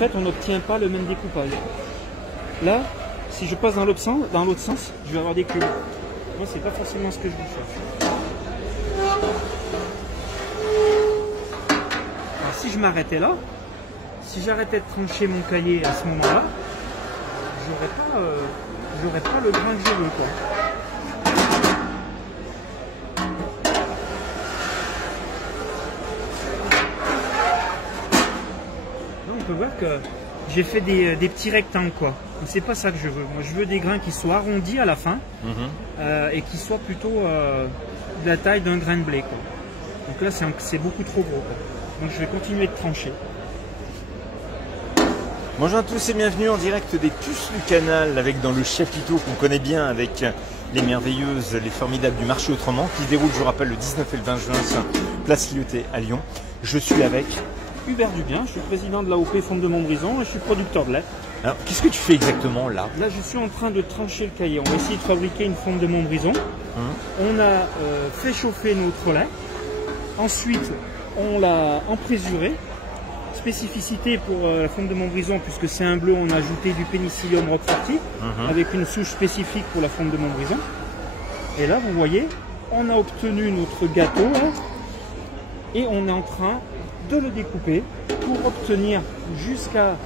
fait, on n'obtient pas le même découpage. Là, si je passe dans l'autre sens, je vais avoir des cubes. Moi, c'est pas forcément ce que je recherche. Alors, si je m'arrêtais là, si j'arrêtais de trancher mon cahier à ce moment-là, j'aurais pas le grain que je veux, quoi. Là, on peut voir que j'ai fait des petits rectangles, quoi. C'est pas ça que je veux. Moi, je veux des grains qui soient arrondis à la fin et qui soient plutôt de la taille d'un grain de blé, quoi. Donc là, c'est beaucoup trop gros, quoi. Donc je vais continuer de trancher. Bonjour à tous et bienvenue en direct des Puces du Canal avec dans le chapiteau qu'on connaît bien avec les merveilleuses, les formidables du marché autrement qui se déroule, je vous rappelle, le 19 et le 20 juin sur Place Lyoté à Lyon. Je suis avec Hubert Dubien, je suis président de l'AOP Fonte de Montbrison et je suis producteur de lait. Alors, qu'est-ce que tu fais exactement là? Là, je suis en train de trancher le cahier. On va essayer de fabriquer une fonte de Montbrison. On a fait chauffer notre lait. Ensuite, on l'a emprésuré. Spécificité pour la fonte de Montbrison, puisque c'est un bleu, on a ajouté du Penicillium roqueforti avec une souche spécifique pour la fonte de Montbrison. Et là, vous voyez, on a obtenu notre gâteau là, et on est en train de le découper pour obtenir jusqu'à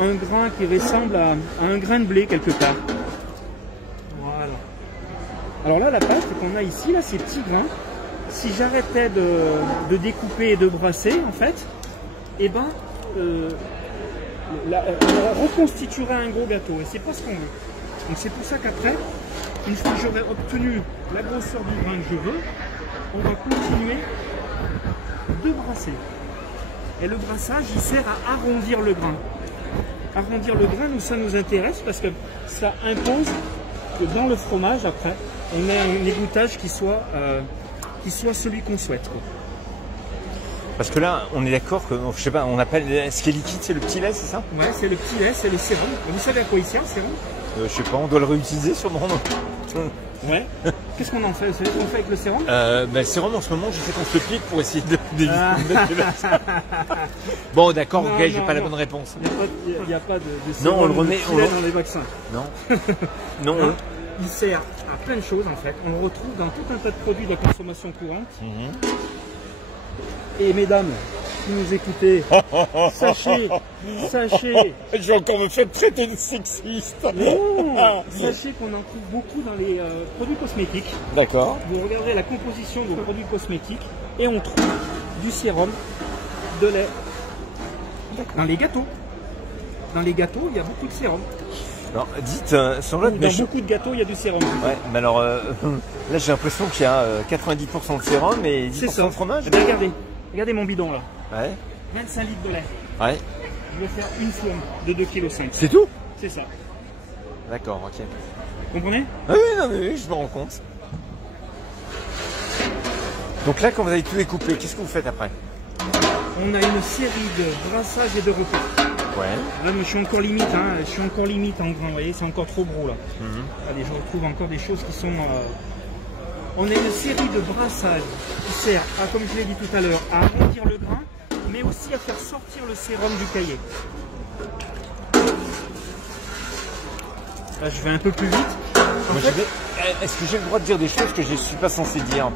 un grain qui ressemble à un grain de blé quelque part. Voilà. Alors là, la pâte qu'on a ici, là, ces petits grains, si j'arrêtais de découper et de brasser, en fait, eh ben, on reconstituerait un gros gâteau et c'est pas ce qu'on veut. Donc c'est pour ça qu'après, une fois que j'aurai obtenu la grosseur du grain que je veux, on va continuer de brasser. Et le brassage, il sert à arrondir le grain. Arrondir le grain, nous, ça nous intéresse parce que ça impose que dans le fromage, après, on ait un égouttage qui soit celui qu'on souhaite, quoi. Parce que là, on est d'accord que, je sais pas, on appelle ce qui est liquide, c'est le petit lait, c'est ça? Ouais, c'est le petit lait, c'est le sérum. Vous savez à quoi il sert, le sérum? Je sais pas, on doit le réutiliser sûrement. Ouais. Qu'est-ce qu'on en fait? Vous savez ce qu'on fait avec le sérum? Le sérum, en ce moment, je sais qu'on se le pique pour essayer d'éviter de mettre. Bon, d'accord, ok, j'ai pas la bonne réponse. Il n'y a pas de sérum. Non, on le remet dans les vaccins. Non. Non. Il sert à plein de choses, en fait. On le retrouve dans tout un tas de produits de consommation courante. Et mesdames, si vous nous écoutez, sachez, je vais encore me faire traiter de sexiste. Sachez qu'on en trouve beaucoup dans les produits cosmétiques. D'accord. Vous regarderez la composition de produits cosmétiques et on trouve du sérum, de lait. Dans les gâteaux. Dans les gâteaux, il y a beaucoup de sérum. Alors, dites, sans doute, dans beaucoup de gâteaux, il y a du sérum. Ouais, mais alors, là, j'ai l'impression qu'il y a 90% de sérum et 10% de fromage. Regardez mon bidon là. Ouais. 25 litres de lait. Ouais. Je vais faire une flamme de 2,5 kg. C'est tout? C'est ça. D'accord, ok. Vous comprenez? Oui, non, mais oui, je me rends compte. Donc là, quand vous avez tout découpé, qu'est-ce que vous faites après? On a une série de brassages et de repos. Ouais. Là, moi, je suis encore limite, hein. Je suis encore limite en grain, vous voyez, c'est encore trop gros là. Allez, je retrouve encore des choses qui sont... On a une série de brassages qui sert à, comme je l'ai dit tout à l'heure, à arrondir le grain, mais aussi à faire sortir le sérum du cahier. Là, je vais un peu plus vite. Est-ce que j'ai le droit de dire des choses que je ne suis pas censé dire?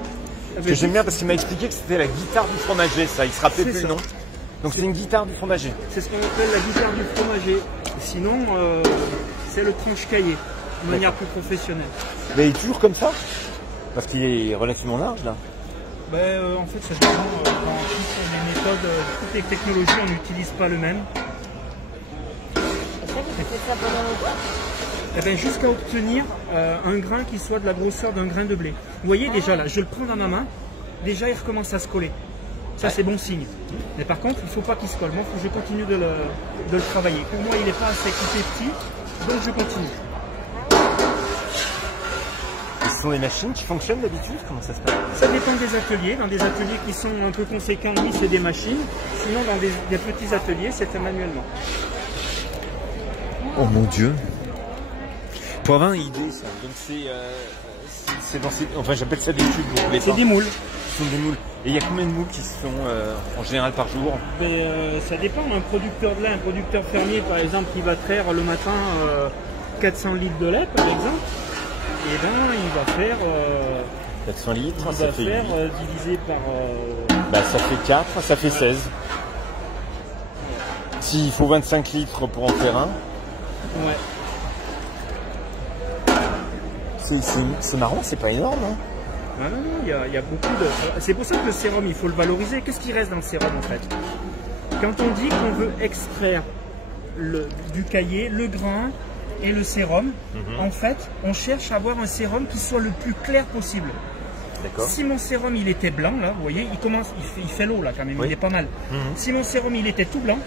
Parce que j'aime bien parce qu'il m'a expliqué que c'était la guitare du fromager, ça. Il se rappelait plus le nom. Donc c'est une guitare du fromager. C'est ce qu'on appelle la guitare du fromager. Sinon, c'est le tranche-cahier, de manière plus professionnelle. Mais il est toujours comme ça? Parce qu'il est relativement large là. En fait, ça dépend. Dans toutes les méthodes, toutes les technologies, on n'utilise pas le même. Est-ce que vous faites ça pendant longtemps? Jusqu'à obtenir un grain qui soit de la grosseur d'un grain de blé. Vous voyez déjà là, je le prends dans ma main, déjà il recommence à se coller. Ça c'est bon signe. Mais par contre, il ne faut pas qu'il se colle. Moi, il faut que je continue de le travailler. Pour moi, il n'est pas assez petit, donc je continue. Ce sont des machines qui fonctionnent d'habitude? Comment ça se passe? Ça dépend des ateliers. Dans des ateliers qui sont un peu conséquents, oui, c'est des machines. Sinon, dans des petits ateliers, c'est fait manuellement. Oh mon Dieu! Pour avoir une idée, ça. Donc c'est dans ces... Enfin, j'appelle ça des tubes. C'est des moules. Ce sont des moules. Et il y a combien de moules qui se font en général par jour? Ça dépend. Un producteur de lait, un producteur fermier par exemple, qui va traire le matin 400 litres de lait par exemple, et ben il va faire 400 litres, il ça va fait faire 8. divisé par Ça fait 4, ça fait 16. S'il faut 25 litres pour en faire un. Ouais. C'est marrant, c'est pas énorme. Hein. Ah non, il y a beaucoup de... C'est pour ça que le sérum, il faut le valoriser. Qu'est-ce qui reste dans le sérum en fait? Quand on dit qu'on veut extraire du caillé, le grain et le sérum, en fait, on cherche à avoir un sérum qui soit le plus clair possible. Si mon sérum il était blanc, là, vous voyez, il fait l'eau là quand même, il est pas mal. Si mon sérum il était tout blanc,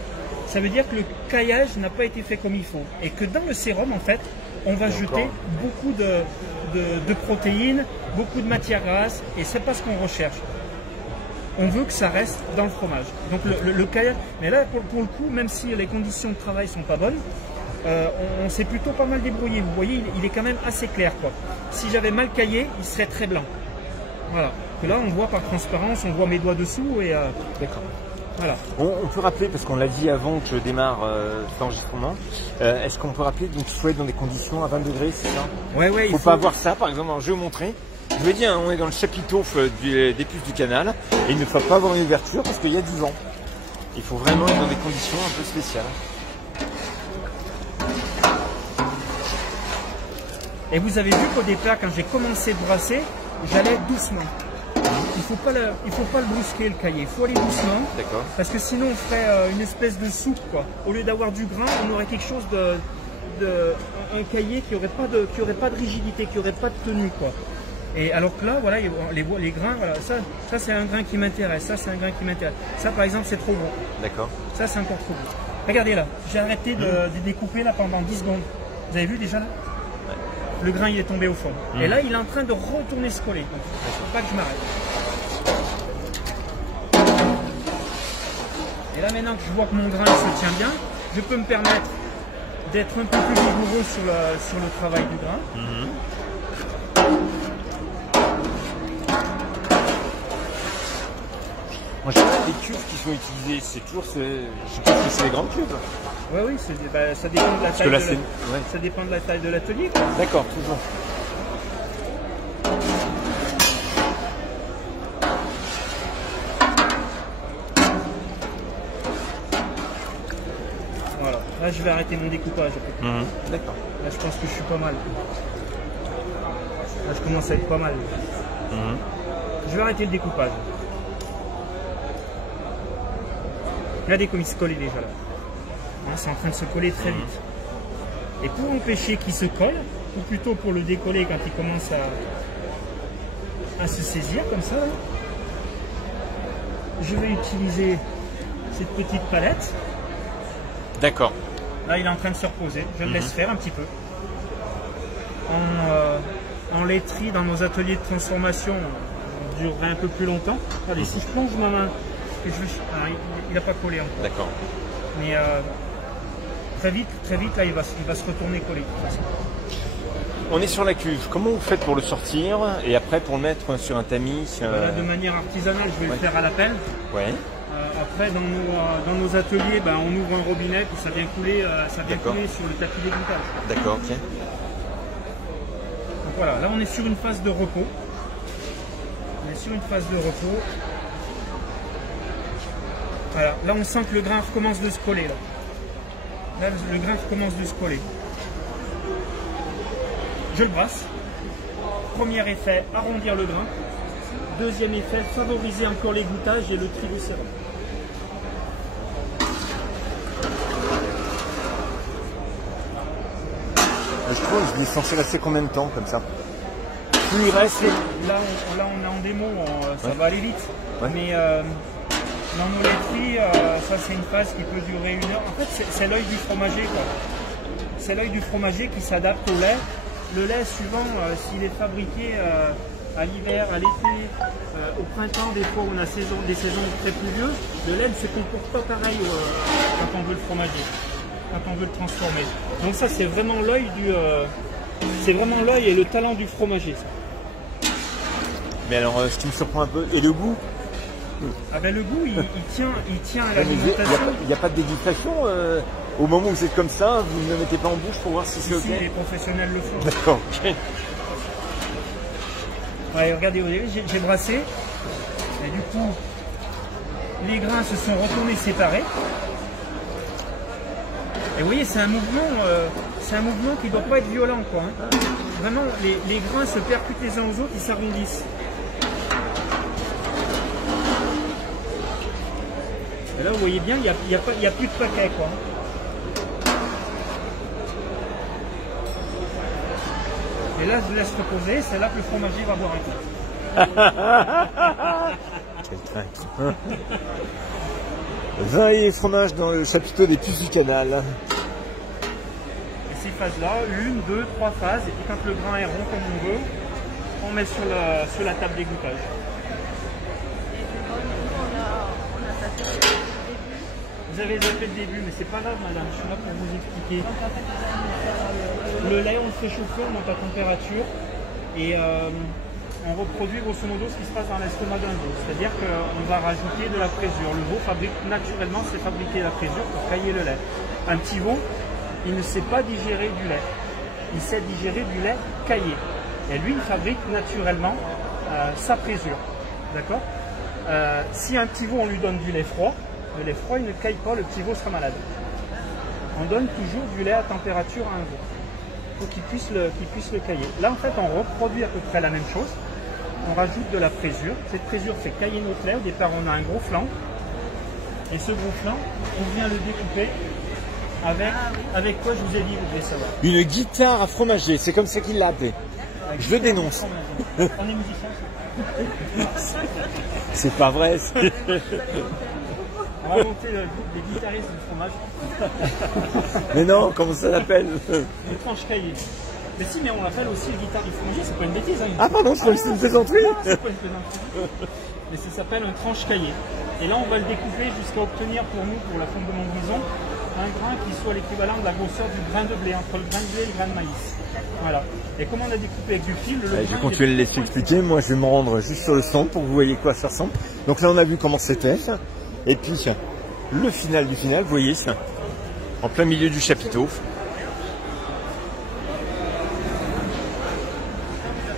ça veut dire que le caillage n'a pas été fait comme il faut. Et que dans le sérum, en fait, on va jeter beaucoup de protéines, beaucoup de matières grasses, et c'est pas ce qu'on recherche. On veut que ça reste dans le fromage. Donc le caillage, mais là pour le coup, même si les conditions de travail sont pas bonnes, on s'est plutôt pas mal débrouillé. Vous voyez, il est quand même assez clair, quoi. Si j'avais mal caillé, il serait très blanc. Voilà. Et là, on voit par transparence, on voit mes doigts dessous et. D'accord. Voilà. On peut rappeler, parce qu'on l'a dit avant que je démarre cet enregistrement, est-ce qu'on peut rappeler, donc il faut être dans des conditions à 20 degrés, c'est ça? Ouais, il faut pas avoir ça, par exemple, alors, je vais vous montrer. Je vais dire, on est dans le chapiteau des puces du canal, et il ne faut pas avoir une ouverture parce qu'il y a du vent. Il faut vraiment être dans des conditions un peu spéciales. Et vous avez vu qu'au départ, quand j'ai commencé de brasser, j'allais doucement. Il faut pas le brusquer le caillé, il faut aller doucement. D'accord. Parce que sinon on ferait une espèce de soupe, quoi. Au lieu d'avoir du grain, on aurait quelque chose un caillé qui aurait pas de rigidité, qui aurait pas de tenue, quoi. Et alors que là, voilà, les grains, voilà, ça c'est un grain qui m'intéresse, ça c'est un grain qui m'intéresse. Ça par exemple c'est trop gros. D'accord. Ça c'est encore trop gros. Regardez là, j'ai arrêté de découper là pendant 10 secondes. Vous avez vu déjà là? Le grain il est tombé au fond. Et là il est en train de retourner se coller. Donc il ne faut pas que je m'arrête. Et là maintenant que je vois que mon grain se tient bien, je peux me permettre d'être un peu plus rigoureux sur le travail du grain. En général, les cuves qui sont utilisées, c'est toujours, je pense que c'est les grandes cuves. Oui, ça dépend de la taille. Ça dépend de la taille de l'atelier. D'accord, toujours. Voilà. Là, je vais arrêter mon découpage. D'accord. Là, je pense que je suis pas mal. Là, je commence à être pas mal. Je vais arrêter le découpage. Regardez comme il se collait déjà là. C'est en train de se coller très vite. Et pour empêcher qu'il se colle, ou plutôt pour le décoller quand il commence à se saisir comme ça, je vais utiliser cette petite palette. D'accord. Là il est en train de se reposer, je le laisse faire un petit peu. En laiterie, dans nos ateliers de transformation, on durerait un peu plus longtemps. Regardez, si je plonge ma main, et il n'a pas collé encore. D'accord. Mais très vite, là, il va se retourner coller. On est sur la cuve. Comment vous faites pour le sortir et après pour le mettre sur un tamis Voilà, de manière artisanale, je vais le faire à la pelle. Ouais. Après, dans nos ateliers, on ouvre un robinet puis ça vient couler, couler sur le tapis d'égouttage. D'accord, ok. Donc voilà, là on est sur une phase de repos. Voilà, là on sent que le grain recommence de se coller. Là le grain recommence de se coller. Je le brasse. Premier effet, arrondir le grain. Deuxième effet, favoriser encore l'égouttage et le tri du sérum. Je pense que je vais censé rester combien de temps comme ça? Plus il reste. Là on est en démo, ça va aller vite. Ouais. Mais dans nos laiteries, ça c'est une phase qui peut durer 1 heure. En fait, c'est l'œil du fromager, quoi. C'est l'œil du fromager qui s'adapte au lait. Le lait, suivant s'il est fabriqué à l'hiver, à l'été, au printemps, des fois on a des saisons très pluvieuses, le lait ne se comporte pas pareil quand on veut le fromager, quand on veut le transformer. Donc ça, c'est vraiment l'œil et le talent du fromager. Ça. Mais alors, ce qui me surprend un peu, et le goût? Ah ben le goût, il tient à l'alimentation. Il n'y a pas de dégustation au moment où vous êtes comme ça, vous ne le mettez pas en bouche pour voir si c'est ok. Les professionnels le font. D'accord, ok. Ouais, regardez, vous voyez, j'ai brassé. Et du coup, les grains se sont retournés séparés. Et vous voyez, c'est un mouvement qui ne doit pas être violent, quoi. Hein. Vraiment, les grains se percutent les uns aux autres, ils s'arrondissent. Et là, vous voyez bien, il n'y a plus de paquet, quoi. Et là, je laisse reposer, c'est là que le fromager va boire un coup. Quel traître. Vin et fromage dans le chapiteau des Puces du Canal. Et ces phases-là, 1, 2, 3 phases, et puis quand le grain est rond comme on veut, on met sur la table d'égouttage. Vous avez zappé le début, mais c'est pas grave, madame, je suis là pour vous expliquer. Le lait, on le fait chauffer, on monte à température et on reproduit grosso modo ce qui se passe dans l'estomac d'un veau. C'est-à-dire qu'on va rajouter de la présure. Le veau fabrique naturellement, c'est fabriquer la présure pour cailler le lait. Un petit veau, il ne sait pas digérer du lait. Il sait digérer du lait caillé. Et lui, il fabrique naturellement sa présure. D'accord ? Si un petit veau, on lui donne du lait froid, le lait froid, il ne caille pas, le petit veau sera malade. On donne toujours du lait à température à un veau pour qu'il puisse le cailler. Là, en fait, on reproduit à peu près la même chose. On rajoute de la présure. Cette présure fait cailler notre lait. Au départ, on a un gros flanc. Et ce gros flanc, on vient le découper avec quoi, je vous ai dit, vous devez savoir. Une guitare à fromager, c'est comme ça qu'il l'a appelé. Je le dénonce. On est musicien. C'est pas vrai. On va monter le groupe des guitaristes du fromage. Mais non, comment ça s'appelle? Une tranche caillée. Mais si, mais on l'appelle aussi le guitare du fromager, c'est pas une bêtise. Hein, ah pardon, je croyais que c'était une plaisanterie. Non, c'est pas une plaisanterie. Mais ça s'appelle un tranche caillé. Et là, on va le découper jusqu'à obtenir pour nous, pour la fonte de Montbrison, un grain qui soit l'équivalent de la grosseur du grain de blé, entre le grain de blé et le grain de maïs. Voilà. Et comme on a découpé avec du fil, le je vais continuer de laisser expliquer. Moi, je vais me rendre juste sur le stand pour que vous voyez quoi ça ressemble. Donc là, on a vu comment c'était. Et puis, le final du final, vous voyez ça, en plein milieu du chapiteau.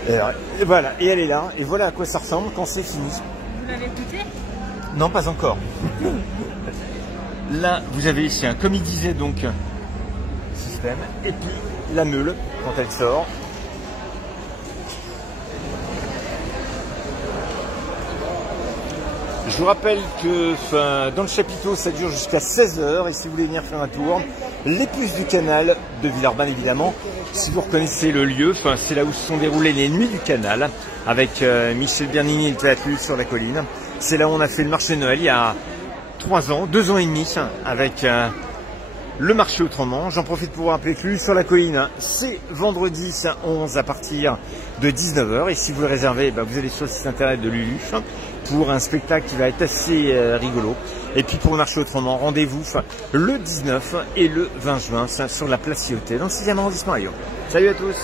Et voilà, et elle est là. Et voilà à quoi ça ressemble quand c'est fini. Vous l'avez goûté? Non, pas encore. Là, vous avez ici, comme il disait donc, système. Et puis, la meule, quand elle sort. Je vous rappelle que dans le chapiteau, ça dure jusqu'à 16 h. Et si vous voulez venir faire un tour, les Puces du Canal de Villeurbanne, évidemment. Si vous reconnaissez le lieu, c'est là où se sont déroulées les Nuits du Canal avec Michel Bernini et le Théâtre sur la colline. C'est là où on a fait le marché de Noël il y a 2 ans et demi avec le marché autrement. J'en profite pour vous rappeler que sur la colline, c'est vendredi 11 à partir de 19 h. Et si vous le réservez, vous allez sur le site internet de Lulu pour un spectacle qui va être assez rigolo. Et puis pour le marché autrement, rendez-vous le 19 et le 20 juin sur la place Cioté, dans le 6e arrondissement à Lyon. Salut à tous!